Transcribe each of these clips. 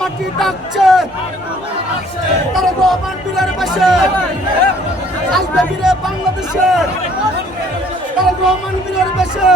মাটি ডাকছে তারা রহমান বিলের পাশে আসবে বাংলাদেশে তারা রহমান বিলের পাশে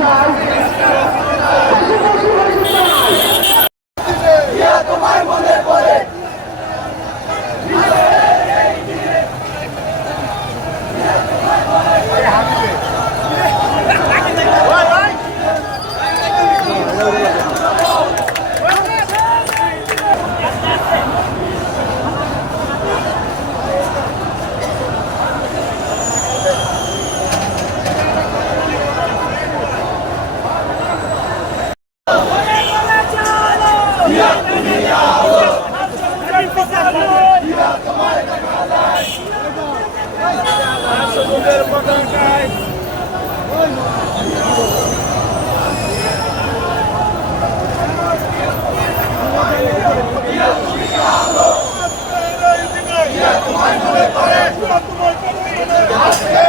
চাই Obrigado.